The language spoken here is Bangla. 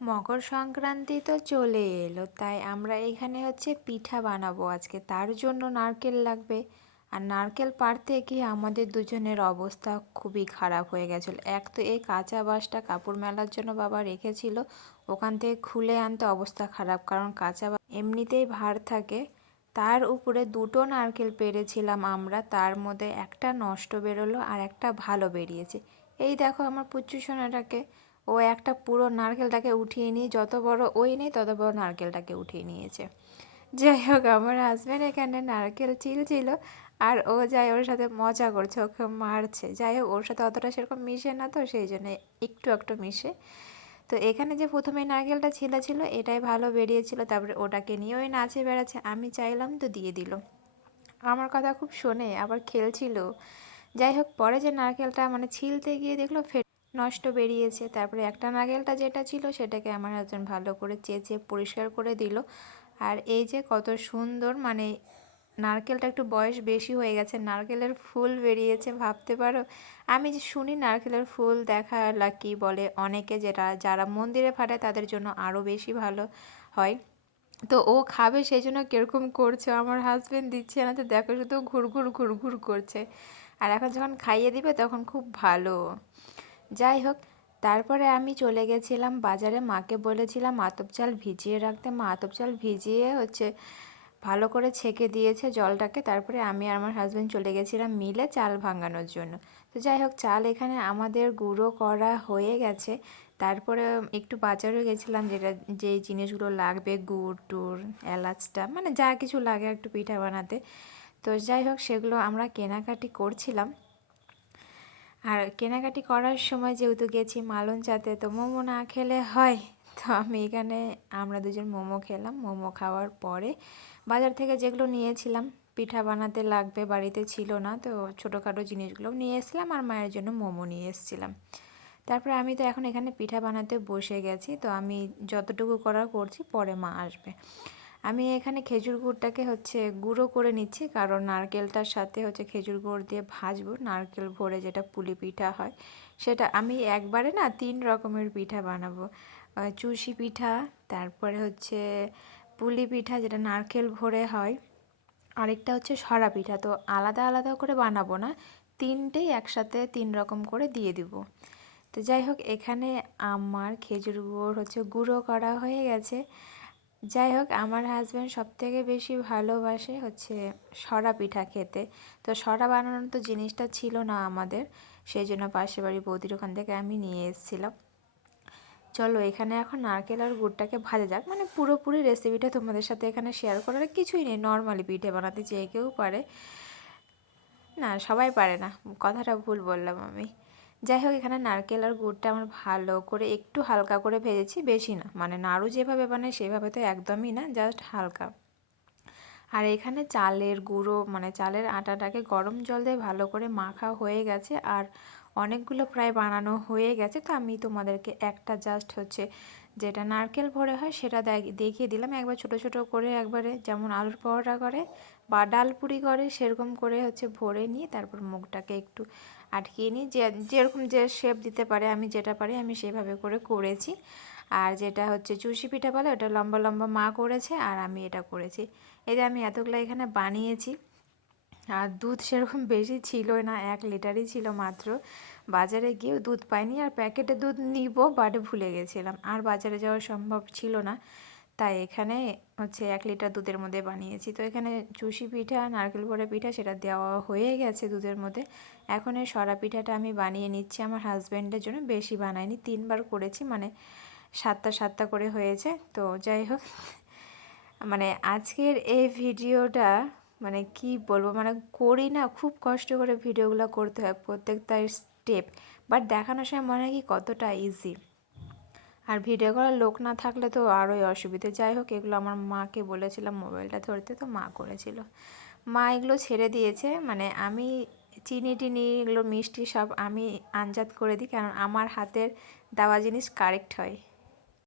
মকর সংক্রান্তি তো চলে এলো, তাই আমরা এখানে হচ্ছে পিঠা বানাবো আজকে। তার জন্য নারকেল লাগবে। আর নারকেল পাড়তে গিয়ে আমাদের দুজনের অবস্থা খুবই খারাপ হয়ে গেছিলো। এক তো এই কাঁচা বাঁশটা কাপড় মেলার জন্য বাবা রেখেছিল, ওখান থেকে খুলে আনতে অবস্থা খারাপ, কারণ কাঁচা বাঁশ এমনিতেই ভার থাকে। তার উপরে দুটো নারকেল পেরেছিলাম আমরা, তার মধ্যে একটা নষ্ট বেরোলো আর একটা ভালো বেরিয়েছে। এই দেখো আমার পুচ্চু সোনাটাকে, ও একটা পুরো নারকেলটাকে উঠিয়ে নিয়ে, যত বড় ওই নেই তত বড় নারকেলটাকে উঠিয়ে নিয়েছে। যাই হোক, আমার হাজব্যান্ড এখানে নারকেল ছিল আর ও যাই ওর সাথে মজা করছে, ওকে মারছে। যাই হোক, ওর সাথে অতটা সেরকম মিশে না, তো সেই জন্য একটু একটু মিশে। তো এখানে যে প্রথমে নারকেলটা ছিল এটাই ভালো বেরিয়েছিল, তারপরে ওটাকে নিয়ে ওই নাচে বেড়াচ্ছে। আমি চাইলাম তো দিয়ে দিল, আমার কথা খুব শোনে, আবার খেলছিল। যাই হোক, পরে যে নারকেলটা মানে ছিলতে গিয়ে দেখলো নষ্ট বেরিয়েছে। তারপরে একটা নারকেলটা যেটা ছিল সেটাকে আমার হাজব্যান্ড ভালো করে চেঁচে পরিষ্কার করে দিল। আর এই যে কত সুন্দর, মানে নারকেলটা একটু বয়স বেশি হয়ে গেছে, নারকেলের ফুল বেরিয়েছে, ভাবতে পারো। আমি যে শুনি নারকেলের ফুল দেখা লাকি বলে অনেকে, যেটা যারা মন্দিরে ফাটায় তাদের জন্য আরও বেশি ভালো হয়। তো ও খাবে সেই জন্য কীরকম করছে, আমার হাজব্যান্ড দিচ্ছে না, তো দেখো শুধু ঘুরঘুর করছে। আর এখন যখন খাইয়ে দিবে তখন খুব ভালো। যাই হোক, তারপরে আমি চলে গেছিলাম বাজারে, মাকে বলেছিলাম আতপ চাল ভিজিয়ে রাখতে। মা আতপ চাল ভিজিয়ে হচ্ছে ভালো করে ছেঁকে দিয়েছে জলটাকে। তারপরে আমি আর আমার হাজব্যান্ড চলে গেছিলাম মিলে চাল ভাঙানোর জন্য। তো যাই হোক, চাল এখানে আমাদের গুঁড়ো করা হয়ে গেছে। তারপরে একটু বাজারে গেছিলাম, যেটা যেই জিনিসগুলো লাগবে, গুড় টুড়, এলাচটা, মানে যা কিছু লাগে একটু পিঠা বানাতে। তো যাই হোক, সেগুলো আমরা কেনাকাটি করছিলাম। আর কেনাকাটি করার সময় যেহেতু গেছি মালঞ্চাতে, তো মোমো না খেলে হয়। তো আমি এখানে আমরা দুজন মোমো খেলাম। মোমো খাওয়ার পরে বাজার থেকে যেগুলো নিয়েছিলাম পিঠা বানাতে লাগবে, বাড়িতে ছিল না, তো ছোটোখাটো জিনিসগুলো নিয়ে এসেছিলাম আর মায়ের জন্য মোমো নিয়ে এসেছিলাম। তারপরে আমি তো এখন এখানে পিঠা বানাতে বসে গেছি, তো আমি যতটুকু করার করছি, পরে মা আসবে। আমি এখানে খেজুর গুড়টাকে হচ্ছে গুঁড়ো করে নিচ্ছি, কারণ নারকেলটার সাথে হচ্ছে খেজুর গুড় দিয়ে ভাজবো। নারকেল ভরে যেটা পুলি পিঠা হয়, সেটা আমি একবারে না 3 রকমের পিঠা বানাবো। চুষি পিঠা, তারপরে হচ্ছে পুলি পিঠা যেটা নারকেল ভরে হয়, আরেকটা হচ্ছে সরা পিঠা। তো আলাদা আলাদা করে বানাবো না, তিনটেই একসাথে 3 রকম করে দিয়ে দিব। তো যাই হোক, এখানে আমার খেজুর গুড় হচ্ছে গুঁড়ো করা হয়ে গেছে। যাই হোক, আমার হাজব্যান্ড সবথেকে বেশি ভালোবাসে হচ্ছে সরা পিঠা খেতে। তো সরা বানানোর তো জিনিসটা ছিল না আমাদের, সেই জন্য পাশের বাড়ি বৌদির ওখান থেকে আমি নিয়ে এসেছিলাম। চলো, এখানে এখন নারকেল আর গুড়টাকে ভাজা যাক। মানে পুরোপুরি রেসিপিটা তোমাদের সাথে এখানে শেয়ার করার কিছুই নেই, নর্মালি পিঠে বানাতে যে কেউ পারে। না, সবাই পারে না, কথাটা ভুল বললাম আমি। যাই হোক, এখানে নারকেল আর গুড়টা আমার ভালো করে একটু হালকা করে ভেজেছি, বেশি না, মানে নাড়ু যেভাবে বানায় সেভাবে তো একদমই না, জাস্ট হালকা। আর এখানে চালের গুঁড়ো, মানে চালের আটাটাকে গরম জল দিয়ে ভালো করে মাখা হয়ে গেছে, আর অনেকগুলো প্রায় বানানো হয়ে গেছে। তো আমি তোমাদেরকে একটা জাস্ট হচ্ছে যেটা নারকেল ভরে হয় সেটা দেখিয়ে দিলাম। একবার ছোট ছোট করে, একবারে যেমন আলুর পরোটা করে বা ডালপুরি করে সেরকম করে হচ্ছে ভরে নিয়ে তারপর মুখটাকে একটু আটকিয়ে নিই, যেরকম যে শেপ দিতে পারে, আমি যেটা পারি আমি সেভাবে করে করেছি। আর যেটা হচ্ছে চুষি পিঠা বলে, ওটা লম্বা লম্বা মা করেছে আর আমি এটা করেছি। এই যে আমি এতগুলো এখানে বানিয়েছি। আর দুধ সেরকম বেশি ছিল না, 1 লিটারই ছিল মাত্র। বাজারে গিয়েও দুধ পাইনি, আর প্যাকেটে দুধ নিব বাটে ভুলে গেছিলাম, আর বাজারে যাওয়া সম্ভব ছিল না। তাই এখানে হচ্ছে 1 লিটার দুধের মধ্যে বানিয়েছি। তো এখানে চুষি পিঠা, নারকেল ভরে পিঠা সেটা দেওয়া হয়ে গেছে দুধের মধ্যে। এখন এই সরা পিঠাটা আমি বানিয়ে নিচ্ছি আমার হাজব্যান্ডের জন্য। বেশি বানাইনি, 3বার করেছি, মানে 7টা 7টা করে হয়েছে। তো যাই হোক, মানে আজকের এই ভিডিওটা, মানে কি বলবো, মানে করি না, খুব কষ্ট করে ভিডিওগুলো করতে হয় প্রত্যেকটা স্টেপ, বাট দেখানোর সময় মনে হয় কি কতটা ইজি। আর ভিডিও করার লোক না থাকলে তো আরোই অসুবিধে। যাই হোক, এগুলো আমার মাকে বলেছিলাম মোবাইলটা ধরতে, তো মা করেছিল। মা এগুলো ছেড়ে দিয়েছে, মানে আমি চিনি টিনি এগুলো মিষ্টি সব আমি আনজাত করে দিই, কারণ আমার হাতের দেওয়া জিনিস কারেক্ট হয়।